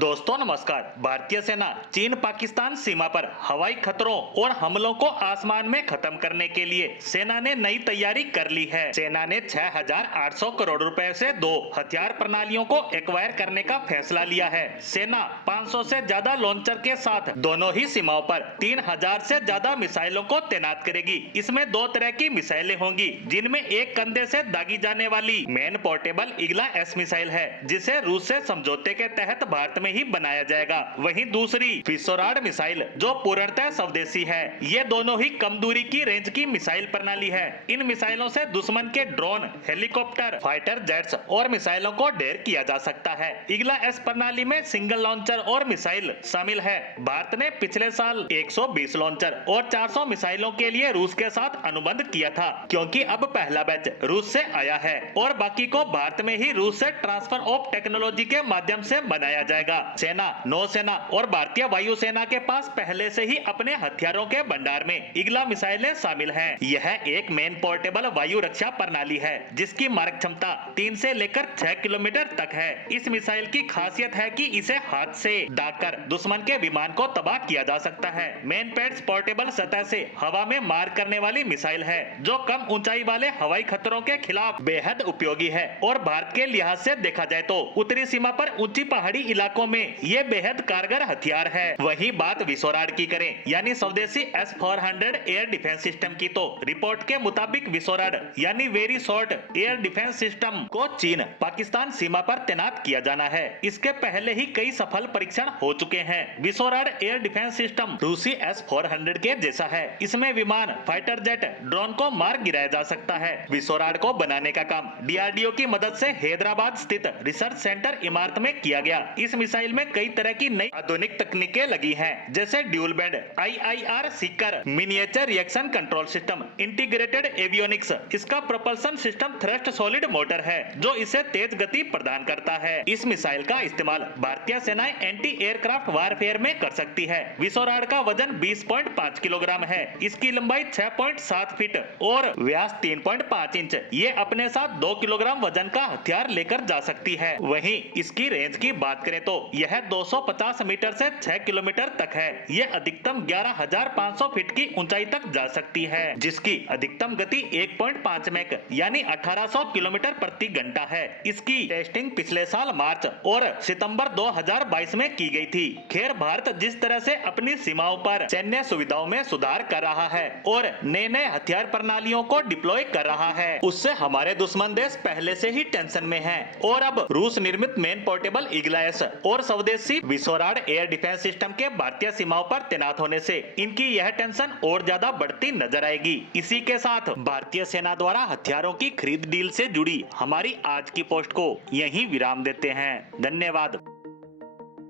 दोस्तों नमस्कार। भारतीय सेना चीन पाकिस्तान सीमा पर हवाई खतरों और हमलों को आसमान में खत्म करने के लिए सेना ने नई तैयारी कर ली है। सेना ने 6,800 करोड़ रुपए से 2 हथियार प्रणालियों को एक्वायर करने का फैसला लिया है। सेना 500 से ज्यादा लॉन्चर के साथ दोनों ही सीमाओं पर 3,000 से ज्यादा मिसाइलों को तैनात करेगी। इसमें 2 तरह की मिसाइलें होंगी, जिनमें एक कंधे से दागी जाने वाली मेन पोर्टेबल ईगला एस मिसाइल है, जिसे रूस से समझौते के तहत भारत में ही बनाया जाएगा। वहीं दूसरी फिसोराड मिसाइल जो पूर्णतः स्वदेशी है। ये दोनों ही कम दूरी की रेंज की मिसाइल प्रणाली है। इन मिसाइलों से दुश्मन के ड्रोन, हेलीकॉप्टर, फाइटर जेट्स और मिसाइलों को ढेर किया जा सकता है। ईगला एस प्रणाली में सिंगल लॉन्चर और मिसाइल शामिल है। भारत ने पिछले साल 120 लॉन्चर और 400 मिसाइलों के लिए रूस के साथ अनुबंध किया था, क्योंकि अब पहला बैच रूस से आया है और बाकी को भारत में ही रूस से ट्रांसफर ऑफ टेक्नोलॉजी के माध्यम से बनाया जाएगा। सेना, नौसेना और भारतीय वायुसेना के पास पहले से ही अपने हथियारों के भंडार में ईगला मिसाइलें शामिल हैं। यह एक मेन पोर्टेबल वायु रक्षा प्रणाली है, जिसकी मारक क्षमता 3 से लेकर 6 किलोमीटर तक है। इस मिसाइल की खासियत है कि इसे हाथ से दागकर दुश्मन के विमान को तबाह किया जा सकता है। मेन पैड्स पोर्टेबल सतह से हवा में मार करने वाली मिसाइल है, जो कम ऊंचाई वाले हवाई खतरों के खिलाफ बेहद उपयोगी है। और भारत के लिहाज से देखा जाए तो उत्तरी सीमा पर ऊंची पहाड़ी इलाकों में ये बेहद कारगर हथियार है। वहीं बात विसोराड की करें, यानी स्वदेशी S-400 एयर डिफेंस सिस्टम की, तो रिपोर्ट के मुताबिक विसोराड यानी very short air defence system को चीन पाकिस्तान सीमा पर तैनात किया जाना है। इसके पहले ही कई सफल परीक्षण हो चुके हैं। विसोराड एयर डिफेंस सिस्टम रूसी S-400 के जैसा है। इसमें विमान, फाइटर जेट, ड्रोन को मार गिराया जा सकता है। विसोराड को बनाने का काम DRDO की मदद से हैदराबाद स्थित रिसर्च सेंटर इमारत में किया गया। इस मिसाइल में कई तरह की नई आधुनिक तकनीकें लगी हैं, जैसे dual band IIR seeker, miniature reaction control system, integrated avionics. इसका propulsion system thrust solid motor है, जो इसे तेज गति प्रदान करता है। इस मिसाइल का इस्तेमाल भारतीय सेनाएं एंटी एयरक्राफ्ट वारफेयर में कर सकती है। विसोराड का वजन 20.5 किलोग्राम है। इसकी लंबाई 6.7 फीट और व्यास 3.5 इंच। ये अपने साथ 2 किलोग्राम वजन का हथियार लेकर जा सकती है। वहीं इसकी रेंज की बात करें तो यह 250 मीटर से 6 किलोमीटर तक है। यह अधिकतम 11,500 फीट की ऊंचाई तक जा सकती है, जिसकी अधिकतम गति 1.5 मैक यानी 1800 किलोमीटर प्रति घंटा है। इसकी टेस्टिंग पिछले साल मार्च और सितंबर 2022 में की गई थी। खैर, भारत जिस तरह से अपनी सीमाओं पर सैन्य सुविधाओं में सुधार कर रहा है और नए हथियार प्रणालियों को डिप्लॉय कर रहा है, उससे हमारे दुश्मन देश पहले से ही टेंशन में है। और अब रूस निर्मित मेन पोर्टेबल ईगला एस और स्वदेशी विसोराड एयर डिफेंस सिस्टम के भारतीय सीमाओं पर तैनात होने से इनकी यह टेंशन और ज्यादा बढ़ती नजर आएगी। इसी के साथ भारतीय सेना द्वारा हथियारों की खरीद डील से जुड़ी हमारी आज की पोस्ट को यहीं विराम देते हैं। धन्यवाद।